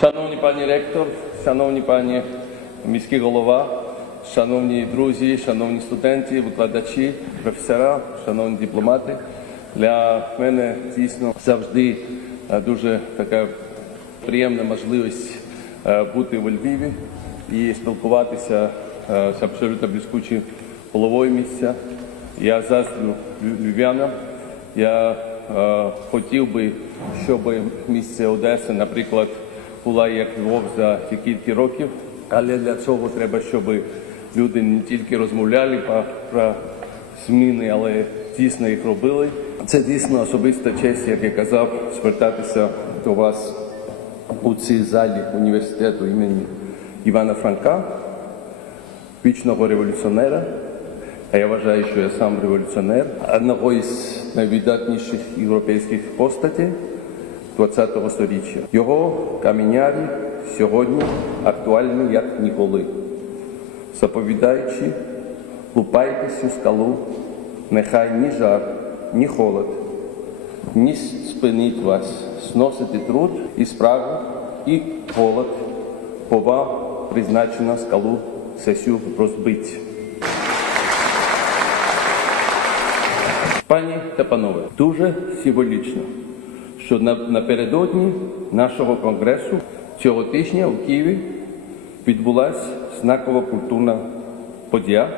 Шановні пані ректор, шановні пані міський голова, шановні друзі, шановні студенти, викладачі, професора, шановні дипломати. Для мене дійсно завжди е, дуже така приємна можливість е, бути у Львові і спілкуватися е, з абсолютно блискучим головою місця. Я заздрю львів'янам. Я е, хотів би, щоб місце Одеса, наприклад, була як Львов за ці кілька років, але для цього треба, щоб люди не тільки розмовляли про, зміни, але дійсно їх робили. Це дійсно особиста честь, як я казав, звертатися до вас у цій залі університету імені Івана Франка, вічного революціонера. А я вважаю, що я сам революціонер, одного із найвидатніших європейських постатей ХХ століття. Його камінярі сьогодні актуальні як ніколи. Заповідаючи, лупайтесь у скалу, нехай ні жар, ні холод, ні спинить вас, сносити труд і справу, і голод, бо вам призначено скалу сесю розбить. Пані та панове, дуже символічно, що на- напередодні нашого конгресу цього тижня у Києві відбулася знакова культурна подія,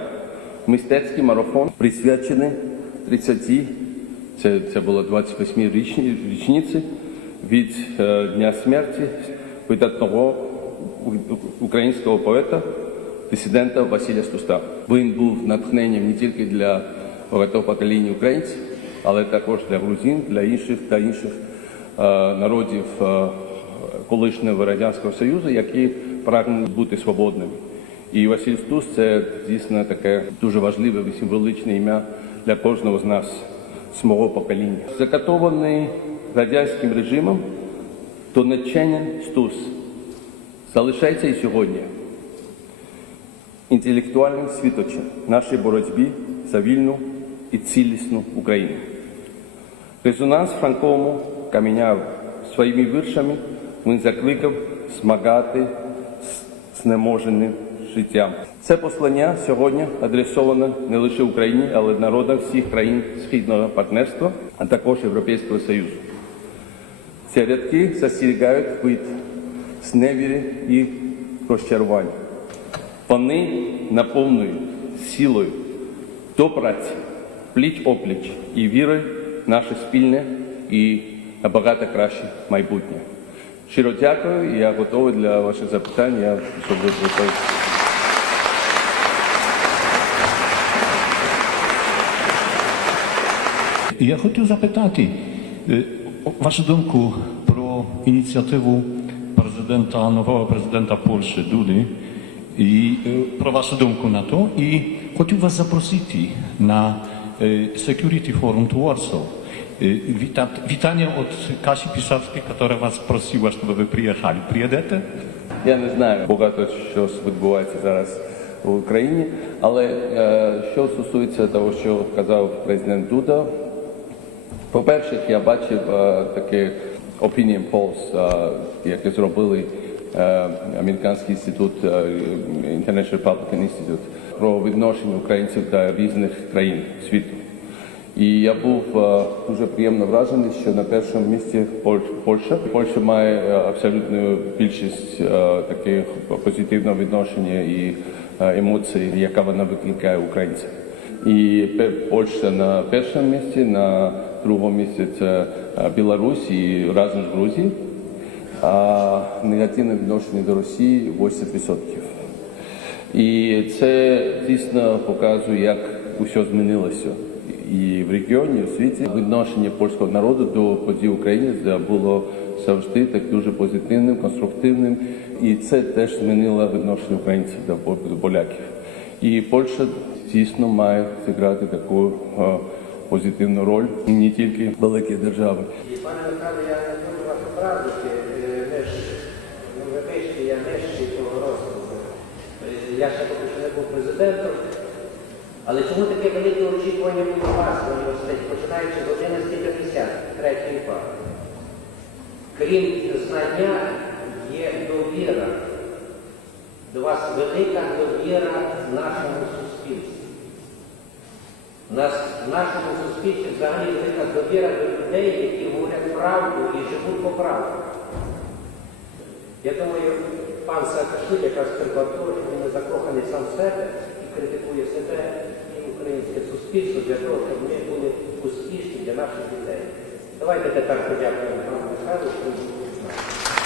мистецький марафон, присвячений 30, це, це було 28 річні, річниці від е, Дня смерті видатного українського поета, дисидента Василя Стуста. Він був натхненням не тільки для багатого покоління українців, але також для грузин, для інших та інших е, народів е, колишнього Радянського Союзу, які прагнуть бути свободними. І Василь Стус це дійсно таке дуже важливе символичне ім'я для кожного з нас, з мого покоління. Закатований радянським режимом, то неченен Стус залишається і сьогодні інтелектуальним світочем нашій боротьбі за вільну і цілісну Україну. Резонанс Франковому каміняв своїми віршами, він закликав змагати з знеможеним життям. Це послання сьогодні адресоване не лише Україні, але й народам всіх країн Східного партнерства, а також Європейського Союзу. Ці рядки застерігають від зневіри і розчарування. Вони наповнюють силою до пліч опліч і вірою наше спільне і набагато краще майбутнє. Щиро дякую, і я готовий для ваших запитань. Я щоб. Я хотів запитати е, вашу думку про ініціативу президента, нового президента Польщі Дуди і е, про вашу думку на то. І хотів вас запросити на Security Forum to Warsaw. Е, Wita, witanie od Kasi Pisarskiej, która was prosiła, żeby wy przyjechali. Przyjedziecie? Я не знаю багато що відбувається зараз в Україні, але е, що стосується того, що казав президент Дуда, по-перше, я бачив е, таке opinion polls, е, яке зробили е, Американський інститут е, International Republican Institute про відношення українців до різних країн світу. І я був е, дуже приємно вражений, що на першому місці Польща. Польща має е, абсолютну більшість е, таких позитивного відношення і емоцій, яка вона викликає українців. І Польща на першому місці, на другому місці це Білорусь і разом з Грузією, а негативне відношення до Росії 80%. І це дійсно показує, як усе змінилося і в регіоні, і в світі. Відношення польського народу до подій в Україні було завжди так дуже позитивним, конструктивним. І це теж змінило відношення українців до поляків. І Польща дійсно має зіграти таку е, позитивну роль не тільки великі держави. Пане Михайло, я не можу вас поправити. Е, Ми ж європейські, я нижчий того розвитку. Е, Я ще поки що не був президентом. Але чому таке велике очікування було вас в університеті, починаючи з 11.50, третій пар? Крім знання, є довіра. До вас велика довіра в нашому суспільстві. В нашому суспільстві взагалі велика довіра до людей, які говорять правду і живуть по правді. Я думаю, пан Саакашвілі яка сприклад, що він закоханий сам себе і критикує себе і українське суспільство для того, щоб ми були успішні для наших дітей. Давайте тепер подякуємо пану Михайлу, що він був з нами.